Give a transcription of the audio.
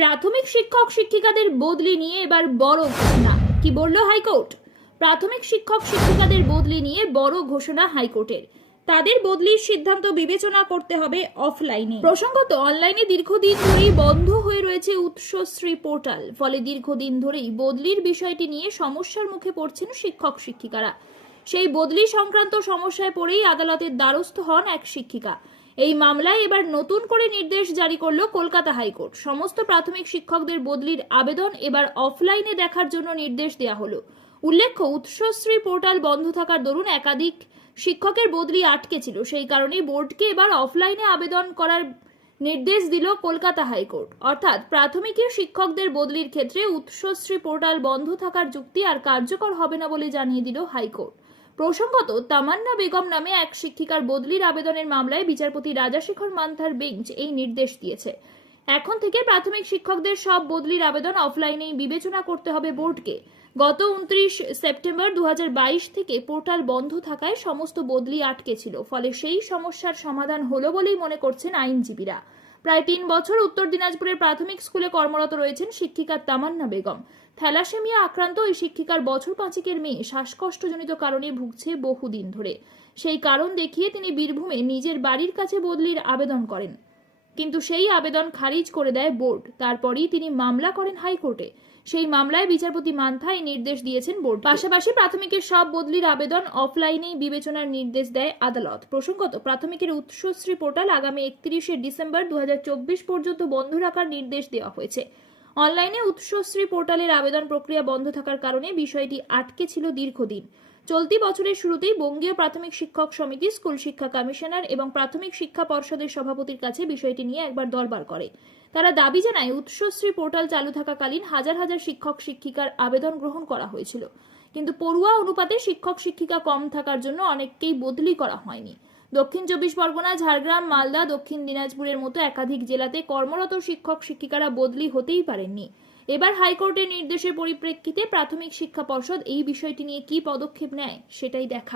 প্রাথমিক শিক্ষক শিক্ষিকাদের বদলি নিয়ে এবার বড় ঘোষণা। কি বলল হাইকোর্ট? প্রাথমিক শিক্ষক শিক্ষিকাদের বদলি নিয়ে বড় ঘোষণা হাইকোর্টের। তাদের বদলির সিদ্ধান্ত বিবেচনা করতে হবে অফলাইনে। প্রসঙ্গত, অনলাইনে দীর্ঘদিন ধরেই বন্ধ হয়ে রয়েছে উৎসশ্রী পোর্টাল। ফলে দীর্ঘদিন ধরেই বদলির বিষয়টি নিয়ে সমস্যার মুখে পড়ছেন শিক্ষক শিক্ষিকারা। সেই বদলি সংক্রান্ত সমস্যায় পড়েই আদালতের দ্বারস্থ হন এক শিক্ষিকা। এই মামলায় এবার নতুন করে নির্দেশ জারি করল কলকাতা হাইকোর্ট। সমস্ত প্রাথমিক শিক্ষকদের বদলির আবেদন এবার অফলাইনে দেখার জন্য নির্দেশ দেওয়া হলো। উল্লেখ্য, উৎসশ্রী পোর্টাল বন্ধ থাকার দরুন একাধিক শিক্ষকের বদলি আটকে ছিল। সেই কারণে বোর্ডকে এবার অফলাইনে আবেদন করার নির্দেশ দিল কলকাতা হাইকোর্ট। অর্থাৎ প্রাথমিকের শিক্ষকদের বদলির ক্ষেত্রে উৎসশ্রী পোর্টাল বন্ধ থাকার যুক্তি আর কার্যকর হবে না বলে জানিয়ে দিল হাইকোর্ট। প্রসঙ্গত, তামান্না বেগম নামে এক শিক্ষিকার বদলির আবেদনের মামলায় বিচারপতি রাজাশেখর মান্থার বেঞ্চ এই নির্দেশ দিয়েছে। এখন থেকে প্রাথমিক শিক্ষকদের সব বদলির আবেদন অফলাইনেই বিবেচনা করতে হবে বোর্ডকে। গত উনত্রিশ সেপ্টেম্বর দু হাজার বাইশ থেকে পোর্টাল বন্ধ থাকায় সমস্ত বদলি আটকে ছিল, ফলে সেই সমস্যার সমাধান হলো বলেই মনে করছেন আইনজীবীরা। প্রায় তিন বছর উত্তর দিনাজপুরের প্রাথমিক স্কুলে কর্মরত রয়েছেন শিক্ষিকা তামান্না বেগম। থ্যালাসেমিয়া আক্রান্ত ওই শিক্ষিকার বছর পাঁচেকের মেয়ে শ্বাসকষ্টজনিত কারণে ভুগছে বহুদিন ধরে। সেই কারণ দেখিয়ে তিনি বীরভূমে নিজের বাড়ির কাছে বদলির আবেদন করেন। কিন্তু সেই আবেদন খারিজ করে দেয় বোর্ড। তারপরেই তিনি মামলা করেন হাইকোর্টে। সেই মামলায় বিচারপতি মান্থা এই নির্দেশ দিয়েছেন বোর্ড পাশাপাশি প্রাথমিকের সব বদলির আবেদন অফলাইনেই বিবেচনার নির্দেশ দেয় আদালত। প্রসঙ্গত, প্রাথমিকের উৎসশ্রী পোর্টাল আগামী একত্রিশে ডিসেম্বর দু হাজার চব্বিশ পর্যন্ত বন্ধ রাখার নির্দেশ দেওয়া হয়েছে। অনলাইনে উৎসশ্রী পোর্টালের আবেদন প্রক্রিয়া বন্ধ থাকার কারণে বিষয়টি আটকে ছিল দীর্ঘদিন। চলতি বছরের শুরুতেই বঙ্গীয় প্রাথমিক শিক্ষক সমিতি, স্কুল শিক্ষা কমিশনার এবং প্রাথমিক শিক্ষা পর্ষদের সভাপতির কাছে বিষয়টি নিয়ে একবার দরবার করে। তারা দাবি জানায়, উৎসশ্রী পোর্টাল চালু থাকাকালীন হাজার হাজার শিক্ষক শিক্ষিকার আবেদন গ্রহণ করা হয়েছিল। কিন্তু পড়ুয়া অনুপাতে শিক্ষক শিক্ষিকা কম থাকার জন্য অনেককেই বদলি করা হয়নি। দক্ষিণ চব্বিশ পরগনা, ঝাড়গ্রাম, মালদা, দক্ষিণ দিনাজপুরের মতো একাধিক জেলাতে কর্মরত শিক্ষক শিক্ষিকারা বদলি হতেই পারেননি। এবার হাইকোর্টের নির্দেশের পরিপ্রেক্ষিতে প্রাথমিক শিক্ষা পর্ষদ এই বিষয়টি নিয়ে কি পদক্ষেপ নেয় সেটাই দেখা।